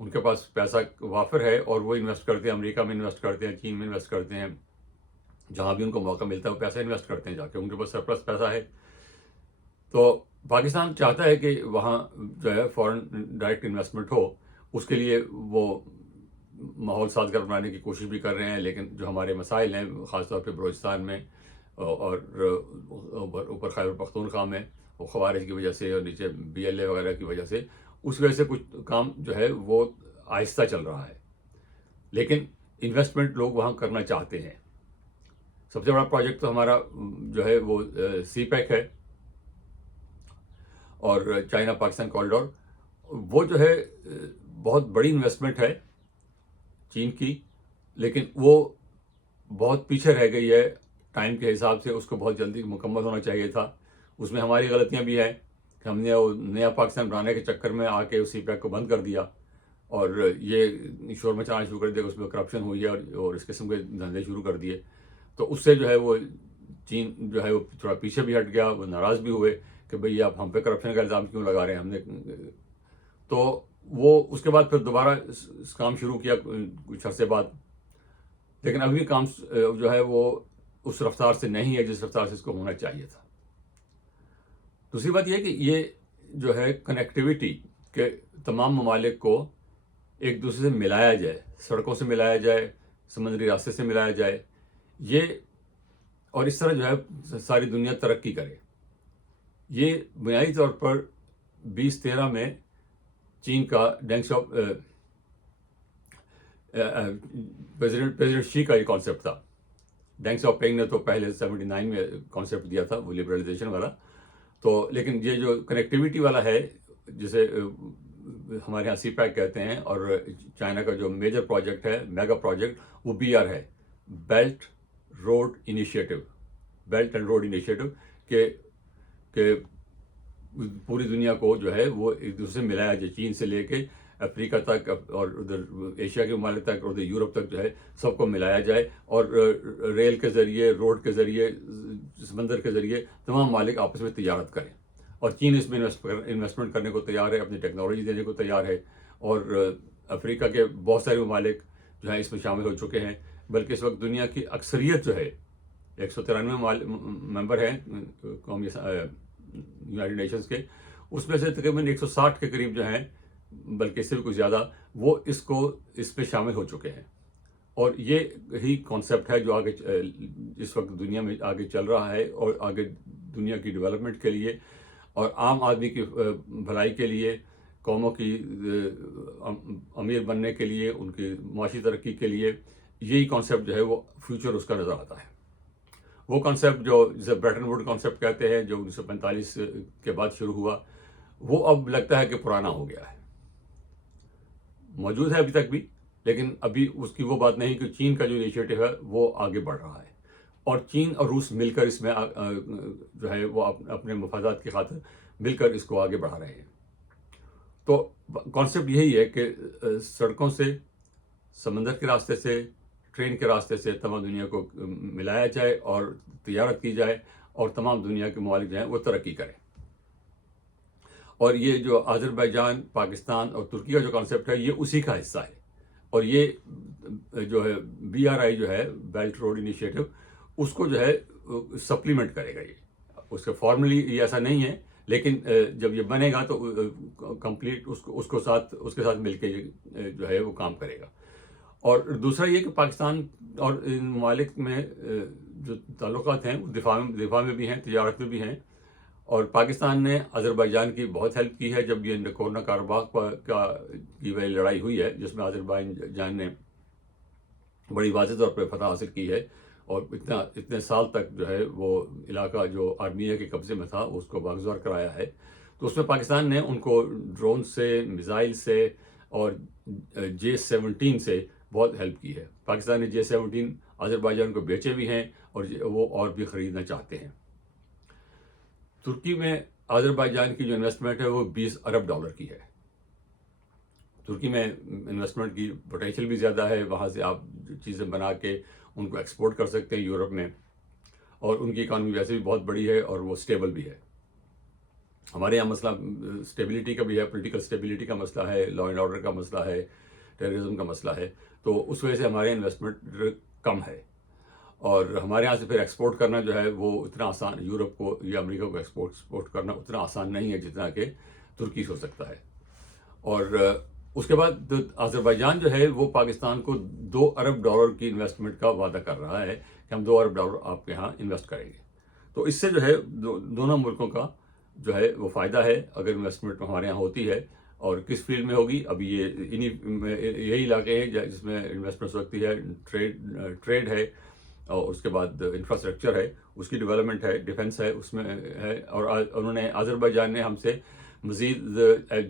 ان کے پاس پیسہ وافر ہے اور وہ انویسٹ کرتے ہیں، امریکہ میں انویسٹ کرتے ہیں، چین میں انویسٹ کرتے ہیں، جہاں بھی ان کو موقع ملتا ہے وہ پیسہ انویسٹ کرتے ہیں جا کے، ان کے پاس سرپلس پیسہ ہے۔ تو پاکستان چاہتا ہے کہ وہاں جو ہے فورن ڈائریکٹ انویسٹمنٹ ہو، اس کے لیے وہ ماحول سازگار بنانے کی کوشش بھی کر رہے ہیں، لیکن جو ہمارے مسائل ہیں خاص طور پہ بلوچستان میں اور اوپر خیبر پختونخوا میں، وہ خوارج کی وجہ سے اور نیچے BLA وغیرہ کی وجہ سے، اس وجہ سے کچھ کام جو ہے وہ آہستہ چل رہا ہے، لیکن انویسٹمنٹ لوگ وہاں کرنا چاہتے ہیں۔ سب سے بڑا پروجیکٹ تو ہمارا جو ہے وہ CPEC ہے اور چائنا پاکستان کوریڈور، وہ جو ہے بہت بڑی انویسٹمنٹ ہے چین کی، لیکن وہ بہت پیچھے رہ گئی ہے ٹائم کے حساب سے، اس کو بہت جلدی مکمل ہونا چاہیے تھا۔ اس میں ہماری غلطیاں بھی ہیں کہ ہم نے وہ نیا پاکستان بنانے کے چکر میں آ کے اس CPEC کو بند کر دیا اور یہ شور مچانا شروع کر دیا کہ اس میں کرپشن ہوئی ہے اور اس قسم کے دھندے شروع کر دیے، تو اس سے جو ہے وہ چین جو ہے وہ تھوڑا پیچھے بھی ہٹ گیا، وہ ناراض بھی ہوئے کہ بھئی آپ ہم پہ کرپشن کا الزام کیوں لگا رہے ہیں، ہم نے تو وہ اس کے بعد پھر دوبارہ اس کام شروع کیا کچھ عرصے بعد، لیکن ابھی کام جو ہے وہ اس رفتار سے نہیں ہے جس رفتار سے اس کو ہونا چاہیے تھا۔ دوسری بات یہ کہ یہ جو ہے کنیکٹیویٹی کہ تمام ممالک کو ایک دوسرے سے ملایا جائے، سڑکوں سے ملایا جائے، سمندری راستے سے ملایا جائے، یہ اور اس طرح جو ہے ساری دنیا ترقی کرے، یہ بنیادی طور پر 2013 میں چین کا ڈینگ پریزیڈنٹ شی کا یہ کانسیپٹ تھا۔ ڈینگ شاؤپینگ نے تو پہلے 79 میں کانسیپٹ دیا تھا وہ لبرلائزیشن والا، تو لیکن یہ جو کنیکٹیویٹی والا ہے جسے ہمارے یہاں CPEC کہتے ہیں، اور چائنا کا جو میجر پروجیکٹ ہے، میگا پروجیکٹ، وہ BR ہے، belt road initiative, belt and road initiative, کہ پوری دنیا کو جو ہے وہ ایک دوسرے سے ملایا جائے، چین سے لے کے افریقہ تک اور ادھر ایشیا کے ممالک تک اور ادھر یورپ تک جو ہے سب کو ملایا جائے، اور ریل کے ذریعے، روڈ کے ذریعے، سمندر کے ذریعے تمام ممالک آپس میں تجارت کریں، اور چین اس میں انویسٹمنٹ کرنے کو تیار ہے، اپنی ٹیکنالوجی دینے کو تیار ہے، اور افریقہ کے بہت سارے ممالک جو ہیں اس میں شامل ہو چکے ہیں، بلکہ اس وقت دنیا کی اکثریت جو ہے 193 ممبر ہیں قومی یونائٹڈ نیشنز کے، اس میں سے تقریباً 160 کے قریب جو ہیں، بلکہ اس سے بھی کچھ زیادہ، وہ اس پہ شامل ہو چکے ہیں، اور یہ ہی کانسیپٹ ہے جو آگے اس وقت دنیا میں آگے چل رہا ہے، اور آگے دنیا کی ڈیولپمنٹ کے لیے اور عام آدمی کی بھلائی کے لیے، قوموں کی امیر بننے کے لیے، ان کی معاشی ترقی کے لیے، یہی کانسیپٹ جو ہے وہ فیوچر اس کا نظر آتا ہے۔ وہ کانسیپٹ جو جسے بریٹن ووڈ کانسیپٹ کہتے ہیں، جو 1945 کے بعد شروع ہوا، وہ اب لگتا ہے کہ پرانا ہو گیا ہے، موجود ہے ابھی تک بھی، لیکن ابھی اس کی وہ بات نہیں کہ چین کا جو انیشیٹو ہے وہ آگے بڑھ رہا ہے، اور چین اور روس مل کر اس میں جو ہے وہ اپنے مفادات کی خاطر مل کر اس کو آگے بڑھا رہے ہیں۔ تو کانسیپٹ یہی ہے کہ سڑکوں سے، سمندر کے راستے سے، ٹرین کے راستے سے تمام دنیا کو ملایا جائے اور تجارت کی جائے، اور تمام دنیا کے ممالک جو ہیں وہ ترقی کریں۔ اور یہ جو آذربائیجان، پاکستان اور ترکی کا جو کانسیپٹ ہے، یہ اسی کا حصہ ہے، اور یہ جو ہے BRI جو ہے، بیلٹ روڈ انیشیٹو، اس کو جو ہے سپلیمنٹ کرے گا۔ یہ اس کے فارملی یہ ایسا نہیں ہے، لیکن جب یہ بنے گا تو کمپلیٹ اس کے ساتھ مل کے یہ جو ہے وہ کام کرے گا۔ اور دوسرا یہ کہ پاکستان اور ان ممالک میں جو تعلقات ہیں وہ دفاع میں بھی ہیں، تجارت میں بھی ہیں، اور پاکستان نے آذربائیجان کی بہت ہیلپ کی ہے جب یہ نگورنو کاراباخ کی وہ لڑائی ہوئی ہے، جس میں آذربائیجان نے بڑی واضح طور پہ فتح حاصل کی ہے، اور اتنے سال تک جو ہے وہ علاقہ جو آرمینیا کے قبضے میں تھا اس کو واگزار کرایا ہے، تو اس میں پاکستان نے ان کو ڈرون سے، میزائل سے اور J-17 سے بہت ہیلپ کی ہے۔ پاکستان نے J-17 آذربائیجان کو بیچے بھی ہیں، اور وہ اور بھی خریدنا چاہتے ہیں۔ ترکی میں آذربائیجان کی جو انویسٹمنٹ ہے وہ $20 ارب کی ہے۔ ترکی میں انویسٹمنٹ کی پوٹینشیل بھی زیادہ ہے، وہاں سے آپ چیزیں بنا کے ان کو ایکسپورٹ کر سکتے ہیں یورپ میں، اور ان کی اکانومی ویسے بھی بہت بڑی ہے اور وہ سٹیبل بھی ہے۔ ہمارے یہاں مسئلہ اسٹیبلٹی کا بھی ہے، پولیٹیکل اسٹیبلٹی کا مسئلہ ہے، لا اینڈ آرڈر کا مسئلہ ہے، ٹیررزم کا مسئلہ ہے، تو اس وجہ سے ہمارے انویسٹمنٹ کم ہے، اور ہمارے یہاں سے پھر ایکسپورٹ کرنا جو ہے وہ اتنا آسان، یورپ کو یا امریکہ کو ایکسپورٹ کرنا اتنا آسان نہیں ہے جتنا کہ ترکی سے ہو سکتا ہے. اور اس کے بعد آذربائیجان جو ہے وہ پاکستان کو $2 ارب کی انویسٹمنٹ کا وعدہ کر رہا ہے کہ ہم $2 ارب آپ کے ہاں انویسٹ کریں گے. تو اس سے جو ہے دونوں ملکوں کا جو ہے وہ فائدہ ہے اگر انویسٹمنٹ ہمارے یہاں ہوتی ہے. اور کس فیلڈ میں ہوگی، ابھی یہی علاقے ہیں جس میں انویسٹمنٹ ہو سکتی ہے. ٹریڈ ہے، اور اس کے بعد انفراسٹرکچر ہے، اس کی ڈیولپمنٹ ہے، ڈیفنس ہے، اس میں ہے. اور انہوں نے آذربائیجان نے ہم سے مزید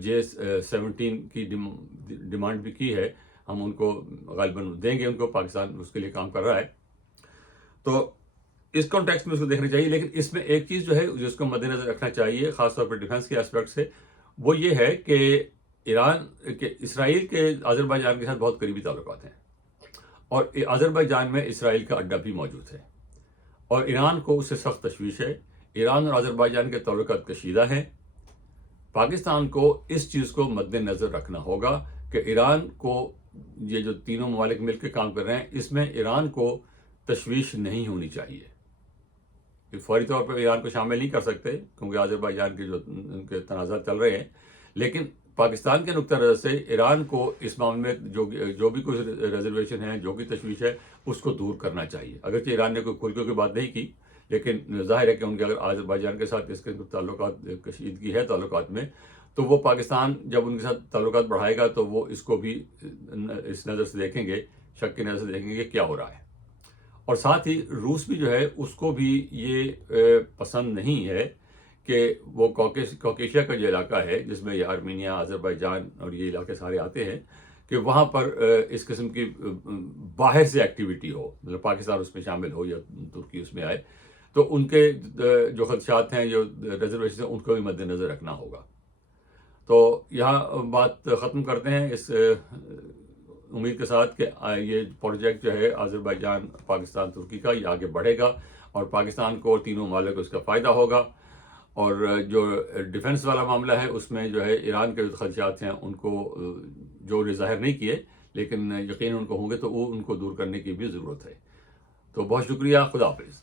J-17 کی ڈیمانڈ بھی کی ہے. ہم ان کو غالباً دیں گے، ان کو پاکستان اس کے لیے کام کر رہا ہے. تو اس کانٹیکسٹ میں اس کو دیکھنا چاہیے. لیکن اس میں ایک چیز جو ہے جس کو مد نظر رکھنا چاہیے خاص طور پر ڈیفنس کے اسپیکٹ سے، وہ یہ ہے کہ اسرائیل کے آذربائیجان کے ساتھ بہت قریبی تعلقات ہیں، اور آذربائیجان میں اسرائیل کا اڈہ بھی موجود ہے، اور ایران کو اس سے سخت تشویش ہے. ایران اور آذربائیجان کے تعلقات کشیدہ ہیں. پاکستان کو اس چیز کو مد نظر رکھنا ہوگا کہ ایران کو، یہ جو تینوں ممالک مل کے کام کر رہے ہیں، اس میں ایران کو تشویش نہیں ہونی چاہیے. فوری طور پر ایران کو شامل نہیں کر سکتے کیونکہ آذربائیجان کے جو ان کے تنازعات چل رہے ہیں، لیکن پاکستان کے نقطہ نظر سے ایران کو اس معاملے میں جو بھی کوئی ریزرویشن ہے، جو بھی تشویش ہے، اس کو دور کرنا چاہیے. اگرچہ ایران نے کوئی کھل کے کوئی بات نہیں کی، لیکن ظاہر ہے کہ ان کے اگر آذربائیجان کے ساتھ اس کے تعلقات، کشیدگی ہے تعلقات میں، تو وہ پاکستان جب ان کے ساتھ تعلقات بڑھائے گا تو وہ اس کو بھی اس نظر سے دیکھیں گے، شک کی نظر سے دیکھیں گے کہ کیا ہو رہا ہے. اور ساتھ ہی روس بھی جو ہے اس کو بھی یہ پسند نہیں ہے کہ وہ کوکیشیا کا جو علاقہ ہے جس میں یہ آرمینیا، آذربائیجان اور یہ علاقے سارے آتے ہیں، کہ وہاں پر اس قسم کی باہر سے ایکٹیویٹی ہو، مطلب پاکستان اس میں شامل ہو یا ترکی اس میں آئے، تو ان کے جو خدشات ہیں، جو ریزرویشن ہیں، ان کو بھی مد نظر رکھنا ہوگا. تو یہاں بات ختم کرتے ہیں اس امید کے ساتھ کہ یہ پروجیکٹ جو ہے آذربائیجان، پاکستان، ترکی کا، یہ آگے بڑھے گا اور پاکستان کو اور تینوں ممالک کو اس کا فائدہ ہوگا. اور جو ڈیفنس والا معاملہ ہے اس میں جو ہے ایران کے جو خدشات ہیں ان کو جو ظاہر نہیں کیے لیکن یقیناً ان کو ہوں گے، تو وہ ان کو دور کرنے کی بھی ضرورت ہے. تو بہت شکریہ، خدا حافظ.